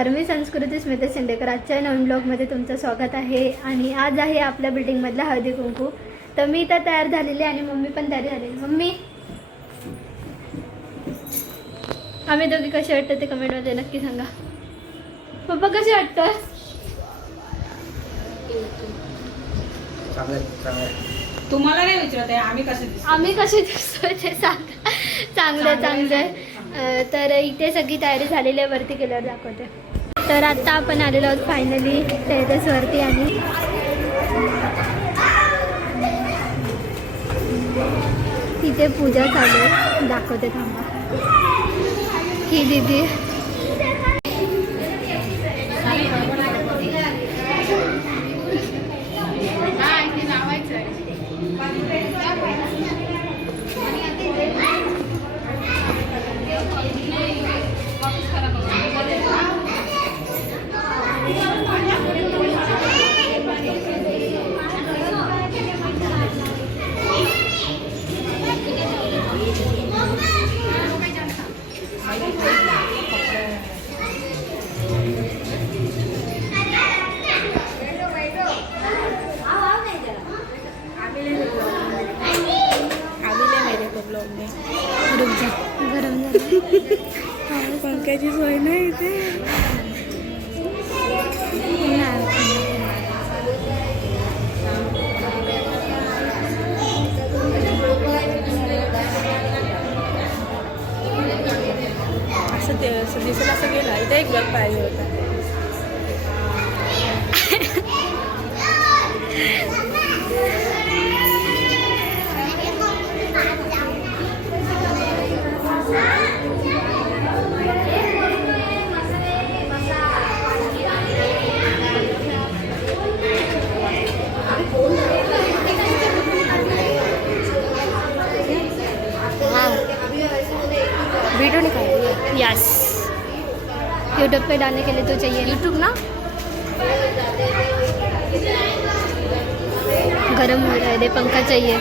नमस्कार, मी संस्कृती स्मिता शिंदेकर. आजच्या नवीन ब्लॉगमध्ये तुमचं स्वागत आहे. आणि आज आहे आपल्या बिल्डिंगमधला हळदी कुंकू. तर मी तर तयार झालेली आणि मम्मी पण तयार झालेली. मम्मी, आम्ही दोघी कसे वाटतं ते कमेंटमध्ये नक्की सांगा. पप्पा कसे वाटतं? तुम्हाला नाही विचारत आहे आम्ही कसे दिसतोय ते सांगा. चांगलं. तर इथे सगळी तयारी झालेली आहे, वरती गेल्यावर दाखवते. तर आता आपण आलेलो आहोत फायनली टेरेसवरती आणि तिथे पूजा चालू आहे, दाखवते थांबा. ही दीदी गरम पंख्याची सोय नाही इथे. असं दिसलं असं गेला इथे एक ब्लॉग पाहिजे होता. वीडियो निकाल. यस, यूट्यूब पे डालने के लिए तो चाहिए यूट्यूब ना. गरम हो रहा है, पंखा चाहिए.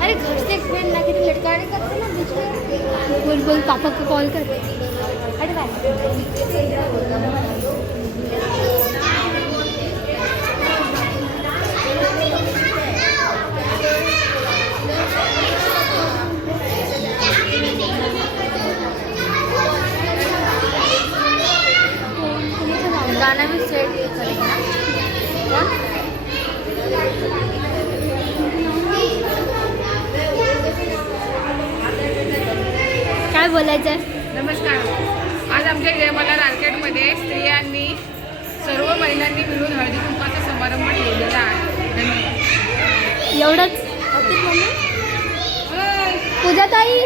अरे घर से एक फ्रेंड ला के लटकाने करते ना. बोल पापा को कॉल कर. गाना भी सेट करेगा ना. काय बोलायचं? नमस्कार. आज आमच्या जयमला मार्केटमध्ये स्त्रियांनी सर्व महिलांनी मिळून हळदी कुंकवाचा समारंभ ठेवलेला आहे. धन्यवाद. एवढंच. पूजा ताई,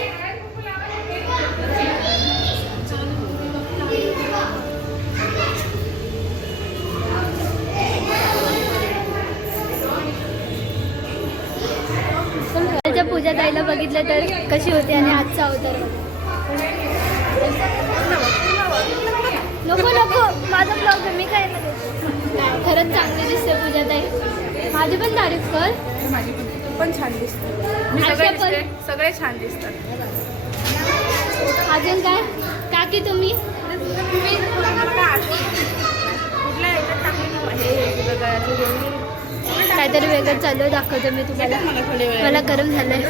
पूजा ताईला बघितलं तर कशी होती आणि आजचा अवतार नको माझा ब्लॉग मी काय खरंच चांगली दिसते पूजा ताई. माझी पण तारीफ कर. माझी पण छान दिसते. सगळे छान दिसतात. अजून काय काकी तुम्ही काहीतरी वेगळं चालू दाखवतो मी तुम्हाला. मला गरम झालंय.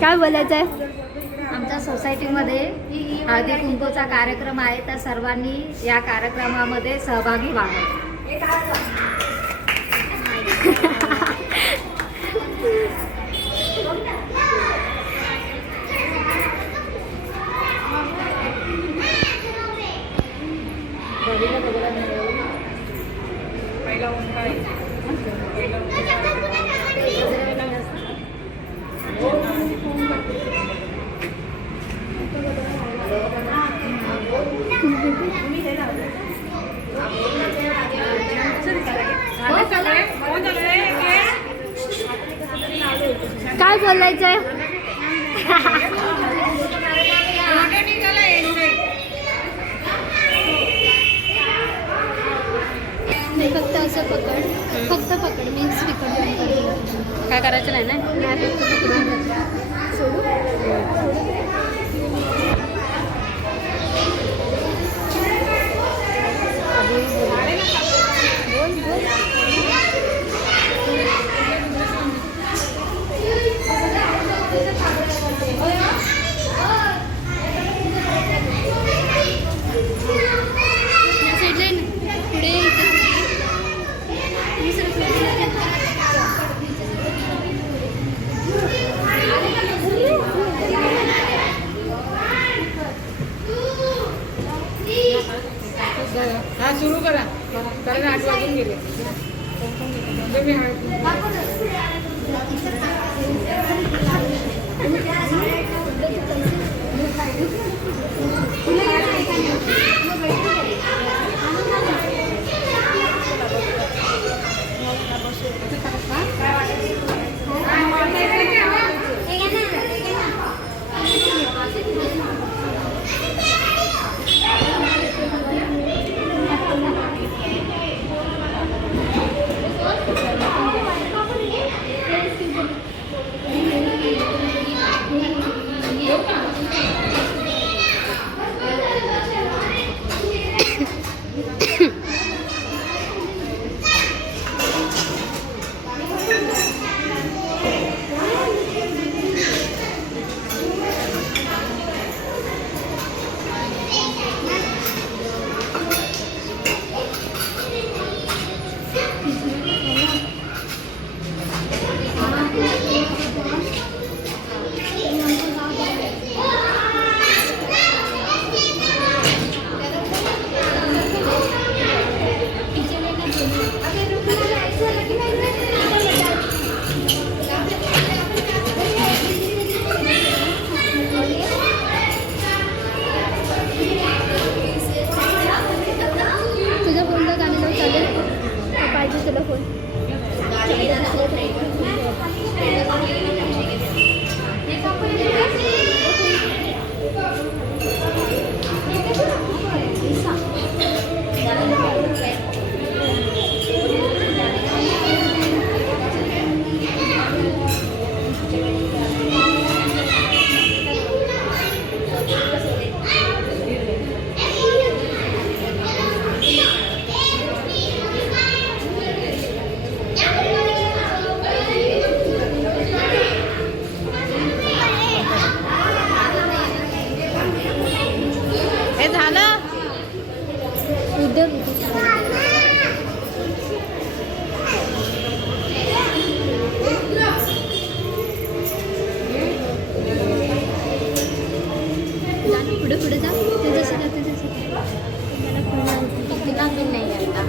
काय बोलायचं आहे? आमच्या सोसायटीमध्ये हळदी कुंकूचा कार्यक्रम आहे, तर सर्वांनी या कार्यक्रमामध्ये सहभागी व्हावे. काय बोलायचंय? मी फक्त असं पकड, फक्त पकड, मी स्पीकर काय करायचं नाही ना. सोडू. हा सुरू करा, कारण 8 वाजून गेले. तुम्ही तुझ्या फोनला गाणं लावून चालेल का पाहिजे तुला फोन? हे झालं. उद्या पुढे पुढे जा, त्याच्याशी जा, त्याच्याशी जा. मला फोन लावते. तिला पण नाही आता.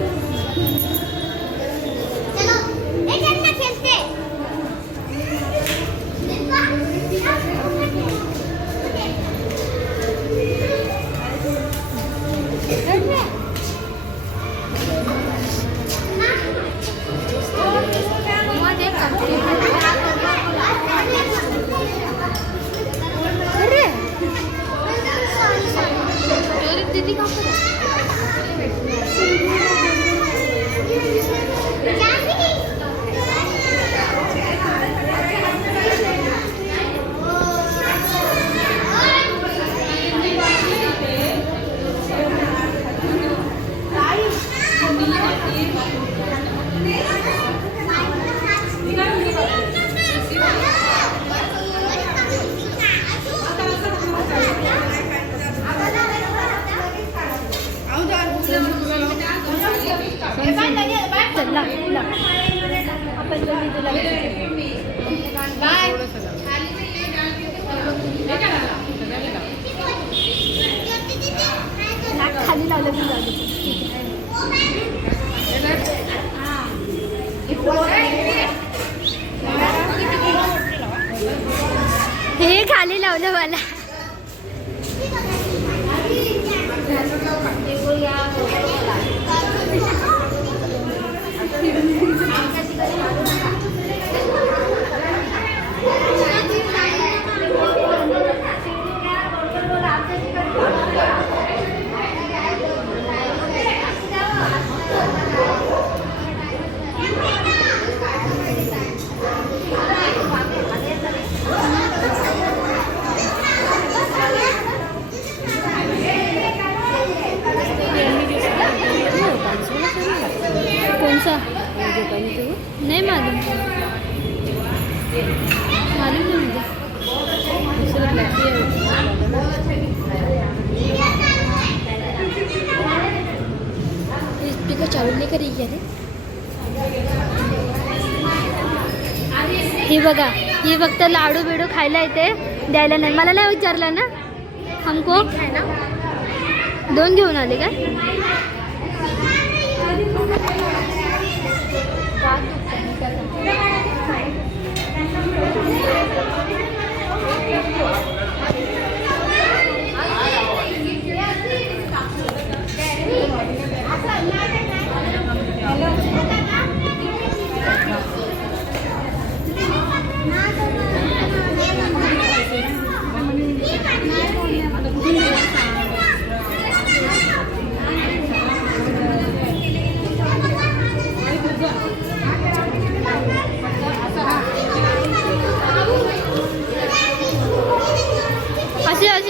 अरे दीदी का चल ला ला आपण दोघी तुला बाय खाली लावलं मी हे खाली लावलं मला. मालूम नहीं मुझे। इस को चावल नहीं करेगी अरे ही बघा ही फक्त लाडू बिडू खायला येते द्यायला नाही मला नाही विचारलं ना हमको दोन घेऊन आले काय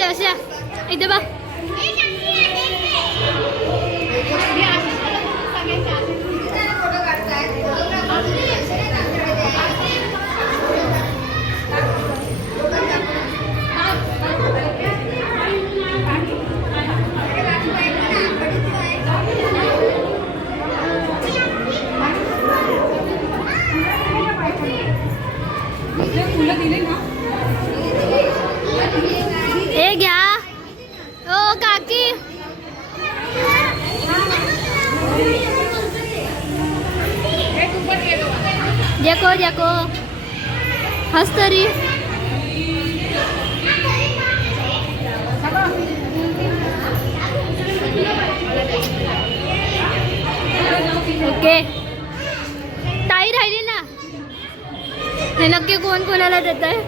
अशा इथे बघ ए घ्या ओ काकी देखो देखो हस तरी ओके ताई राहिली ना हे नक्की कोण कोणाला देत आहे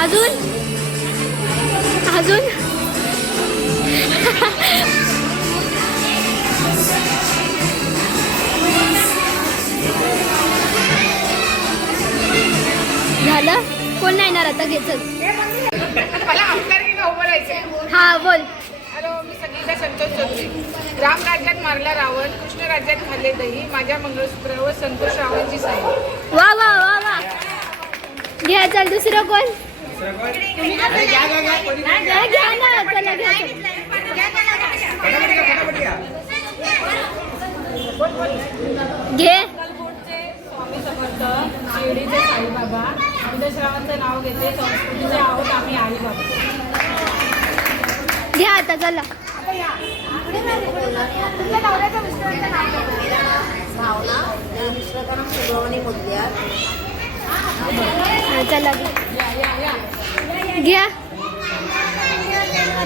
अजून अजून झालं कोण नाही येणार आता घेच मला आमदारकीला उभं राहायचंय. हा बोल हॅलो मी संगीता संतोष चौधरी. राम राज्यात मारला रावण कृष्ण राज्यात खाल्ले दही माझ्या मंगळसूत्रावर संतोष रावणची साई. वा वा वा वा घ्या चल दुसरं कोण घ्या ना चला घ्या घे स्वामी समर्थ शिर्डीचे साईबाबा विदश्रावांचं नाव घेते संस्कृतीचे आहोत आम्ही आईबाबा. घ्या आता चला हा, चला घ्या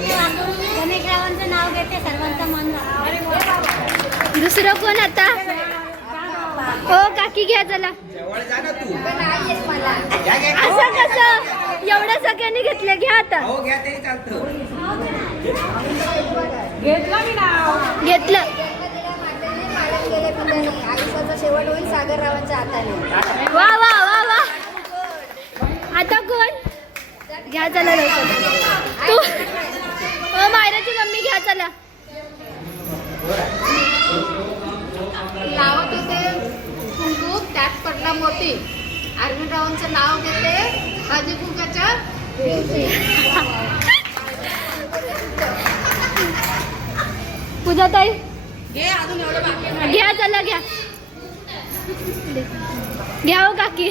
गणेशरावांचं नाव घेते सर्वांचा मान दुसरं कोण आता हो काकी घ्या चला असं कसं एवढ्या सगळ्यांनी घेतलं घ्या आता घेतलं मी नाव घेतलं आयुष्याचा शेवट होईल सागररावांच्या हाताने. वा वा वा वा आता कोण घ्या चला लवकर तू मायराची मम्मी घ्या चला लावत होते कुंकू त्यात पडला मोती अरविंदरावांचं नाव घेते हळदी कुंकाच्या पूजा ताई घ्या चला घ्या घ्या हो काकी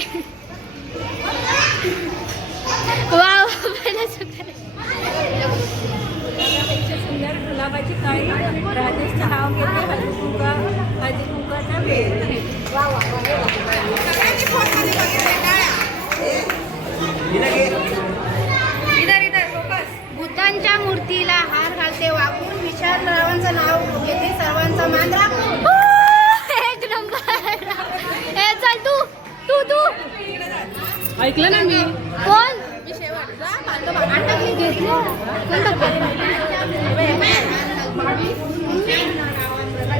वाव सुंदर गुलाबाची काळी राजेशचं नाव घेते हळदी कुंकाचा वेळ. बुद्धांच्या मूर्तीला हार घालते वाकून विशालरावांचं नाव घेते सर्वांचा मान राखून. ऐकलं ना मी. कोण घेतलं? कोण टाकलं?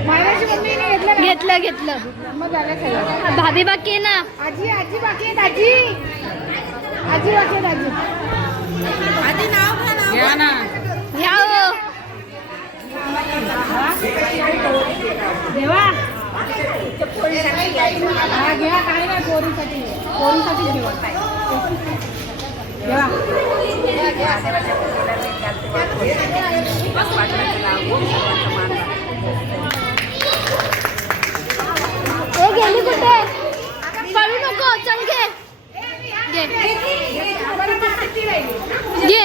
मायराची मम्मीने घेतलं ना. घेतलं घेतलं. मग झालं खायला. भाभी बाकी आहे ना. आजी आजी बाकी आहेत आजी. आजी बाकी आहेत आजी. आजी नाव घ्या ना. घ्या हो. देवा हा घ्या. काय नाही पोरीसाठी. पोरीसाठी घेवा. घ्या. ए गेली कुठे? पळू नको. चल घे. घे.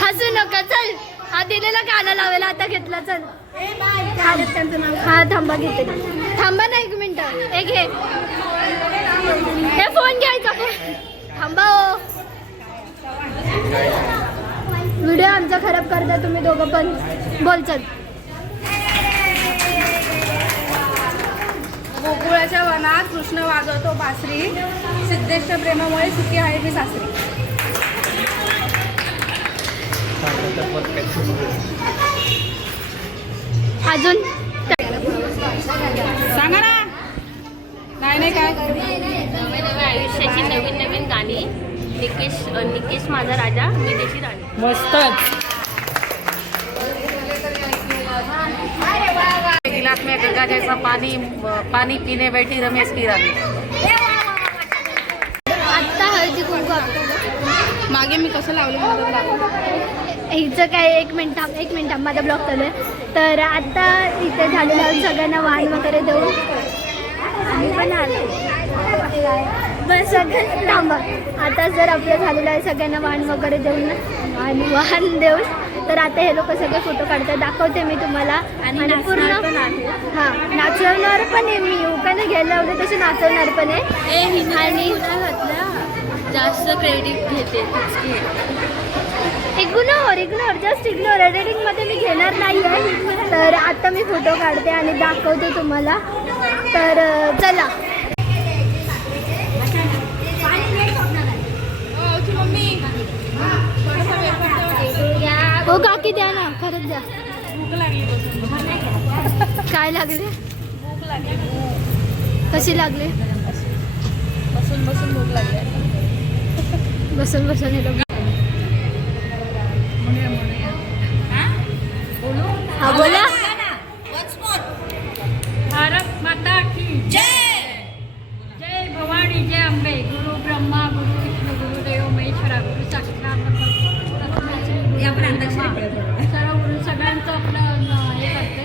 हसू नका. चल. हा दिलेला गाणं लावायला आता घेतला. चल. हा थांबा घेते. थांबा ना 1 मिनिट. हे घे. हे फोन घ्यायचा. थांबा हो. व्हिडिओ आमचा खराब करता तुम्ही दोघं पण. बोल चल. गोकुळाच्या वनात कृष्ण वाजवतो बासरी, सिद्धेशच्या प्रेमामुळे सुखी आहे मी सासरी. अजून सांगा ना. नाही काय नव्या आयुष्याची नवीन नवीन गाणी. निकेश माझा राजा, मी त्याची राणी. मस्तच. गिलास में गंगा जैसा पानी पानी पीने बैठी रमेश की रानी. आत्ता हळदी कुंकू आपलं. मागे मी कसं लावलं मला दाखव. हिचं काय 1 मिनिट माझा ब्लॉग चालू आहे. तर आता इथे झालेलं आहे. सगळ्यांना वाण वगैरे देऊन आम्ही पण आलो. बस सगळं थांबा. आता जर आपलं झालेलं आहे सगळ्यांना वाण वगैरे देऊन आणि वाहन देऊन, तर आता हे लोक सगळे फोटो काढतात. दाखवते मी तुम्हाला. आणि पूर्ण हां नाचवणार पण आहे मी. उकाने घ्यायला लावले तसे नाचवणार पण आहे. आणि जास्त क्रेडिट घेते. Ignore just ignore. एडिटिंगमध्ये मी घेणार नाही आहे. तर आता मी फोटो काढते आणि दाखवते तुम्हाला. तर चला. हो काकी द्या ना. खरंच द्या. काय लागले? कशी लागले? बसून बसून भूक लागली. बसून येतो. हा बोला. भारत माता की जय. जय भवानी, जय अंबे. गुरु ब्रह्मा, गुरु विष्णू, गुरुदेव महेश्वरा, गुरु साक्षात सर्व गुरु सगळ्यांचं आपलं हे करते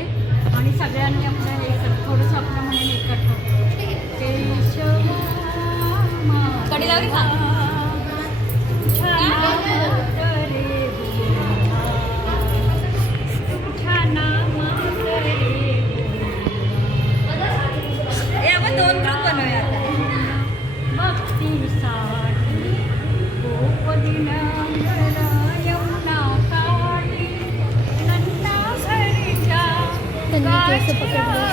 आणि सगळ्यांनी आपलं हे करतो. थोडंसं आपलं म्हणून हे करतो. त्यांनी केस पकडले.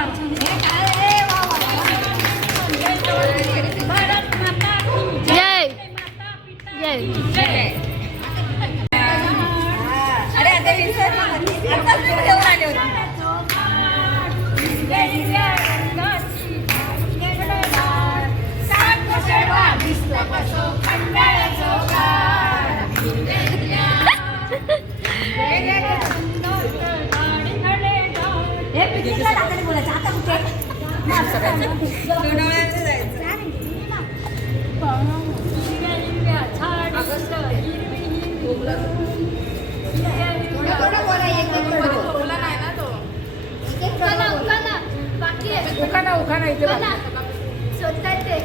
वाचून भारत माता की जय माता पिता जय की जय. उखाणा उखाणा इथे बघा. स्वतः ते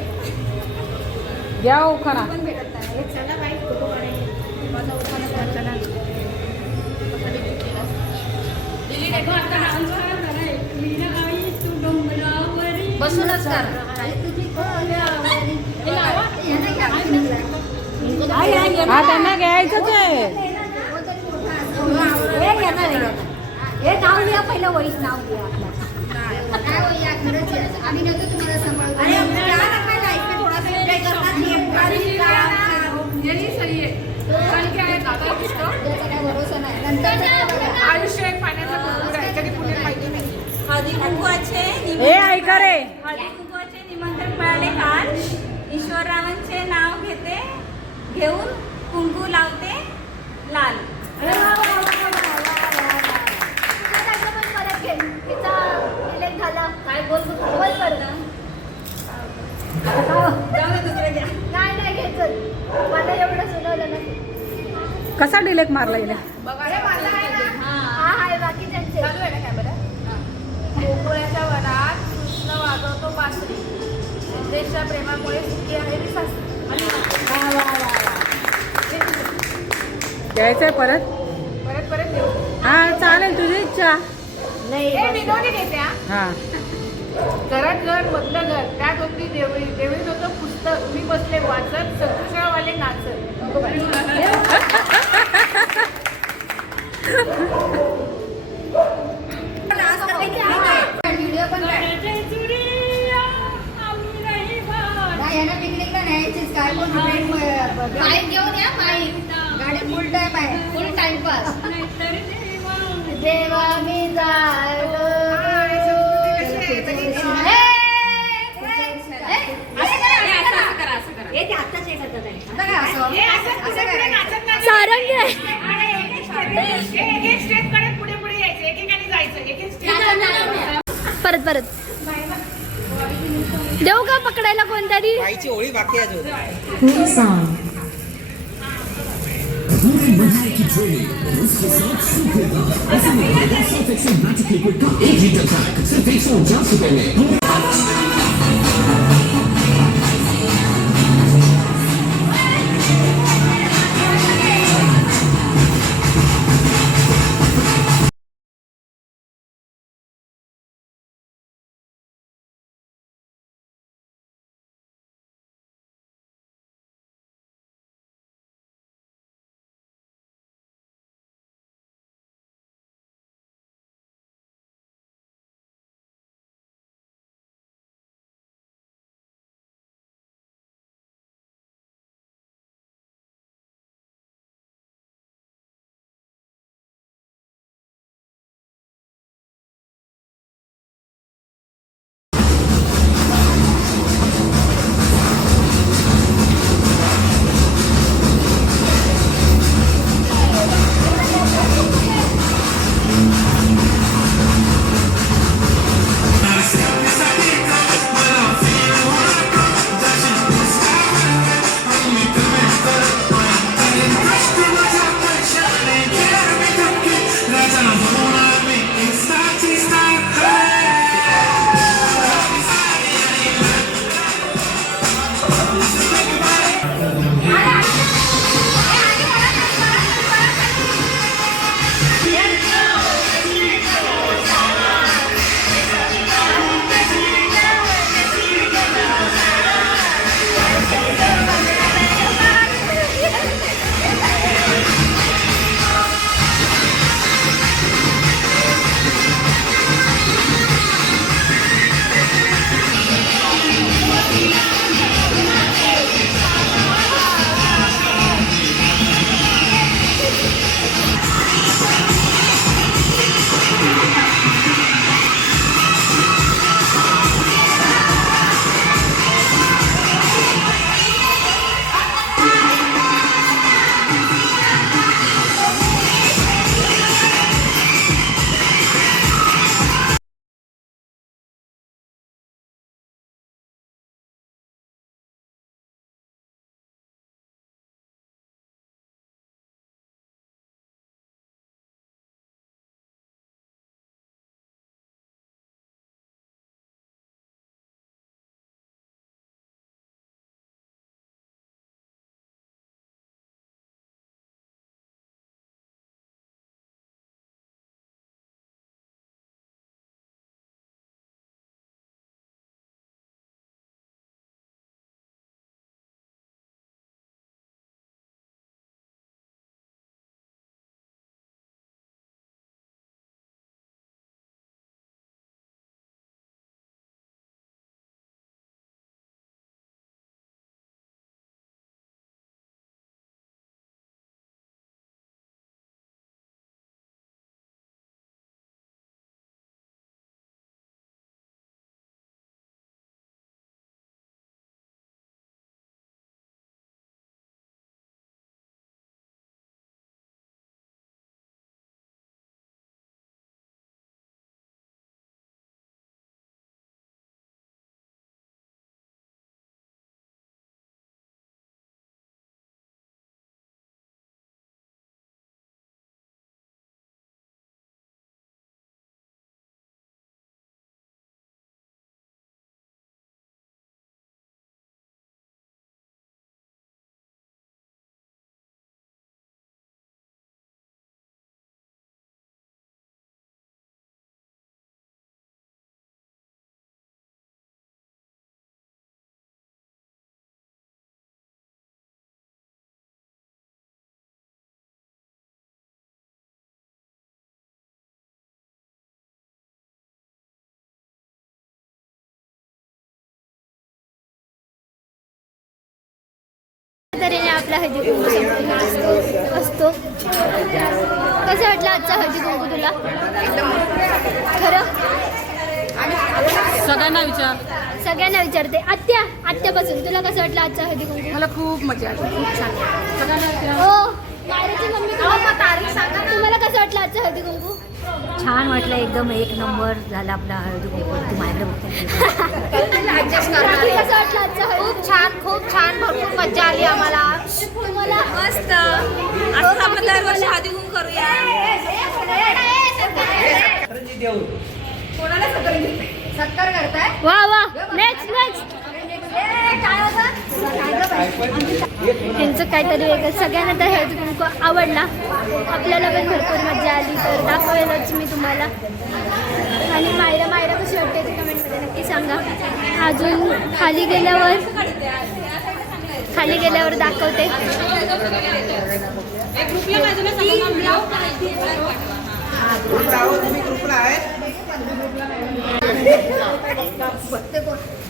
घ्या उखाणा. बसूनच कर. हा त्यांना घ्यायचंच आहे. हे नाव लिहा पहिलं वहीत नाव लिहा आम्ही नव्हतो तुम्हाला सांभाळतो. यही सही है. कल क्या है दादा किसको? भरोसा नाही नंतर आयुष्य एक पाण्याचा कुरकुरा आहे. कधी पुढे माहिती नाही. हळदी कुंकवाचे हे ऐका रे. हळदी कुंकवाचे निमंत्रण मिळाले काल. ईश्वररावांचे नाव घेते, घेऊन कुंकू लावते लाल. काय बोल नाही घ्यायचं मला एवढं सुनावलं ना. कसा डिलेक्ट मारला गेला? हा हाय बाकीच्यांचे गोकुळाच्या वनात कृष्ण वाजवतो बासरी. सिद्धेशच्या प्रेमामुळे सुखी आहे मी सासरी. घ्यायचंय परत. परत परत देऊ. हा चालेल, तुझी इच्छा. हे विनोदी घेते हा. हा घरात घर मधलं घर त्यात होती देवळी. देवळीत होतं पुस्तक. मी बसले वाचत, सत्पुरुषावाले नाचत. व्हिडिओ पण यांना पिकनिकला न्यायचीच. काय पण माईक घेऊन या. माईक गाडी फुल टाइम आहे. फुल टाइमपास. देवा मी जायलो. सारंग आहे. एक स्टेप कडे पुढे पुढे यायचं. एकेकाने जायचं. एक एक स्टेप. परत परत देऊ का पकडायला कोणतरी? बाईची ओळी बाकी आहे अजून. एक ही टक सिर्फ 149 रुपए में. आपला हळदी कुंकू संपन्न असतो. कसं वाटलं आजचा हळदी कुंकू तुला? खरं सगळ्यांना विचारते. आत्यापासून तुला कसं वाटलं आजचा हळदी कुंकू? मला खूप मजा आली, खूप छान. हो मायराची मम्मी तारीख सांगा. तुम्हाला कसं वाटलं आजचं हळदी कुंकू? छान वाटलं, एकदम एक नंबर झाला आपला हळदी कुंकू. तू माझ्याकडे बघते. कसं वाटलं आजचं हळदी? खूप छान भरपूर मजा आली आम्हाला. तुम्हाला मस्त असं आपण दरवर्षी हळदी कुंकू करूया. सत्कार करताय. वा नेक्स्ट यांचं काहीतरी वेगळं. सगळ्यांना तर हळदी कुंकू आवडला, आपल्याला पण भरपूर मजा आली. तर दाखवेलच मी तुम्हाला. आणि मायरा कशी वाटते ते कमेंटमध्ये नक्की सांगा. अजून खाली गेल्यावर दाखवते.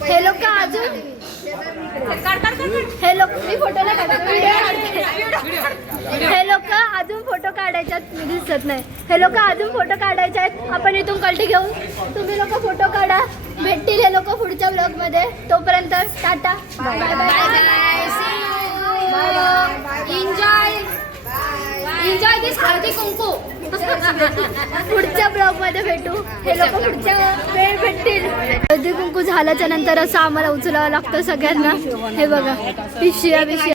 हे लोक अजून मी फोटो नाही काढत, व्हिडिओ काढते. हे लोक अजून फोटो काढायच्यात, मी दिसत नाही. हे लोक अजून फोटो काढायचे आहेत. आपण इथून कल्टी घेऊन तुम्ही लोक फोटो काढा. भेटतील हे लोक पुढच्या ब्लॉगमध्ये. तोपर्यंत टाटा, बाय बाय. एन्जॉय दिस हळदी कुंकू. पुढच्या ब्लॉगमध्ये भेटू. हे लोक पुढच्या वेळ भेटतील. हळदी कुंकू झाल्याच्या नंतर असं आम्हाला उचलावं लागतं सगळ्यांना. हे बघा पिशव्या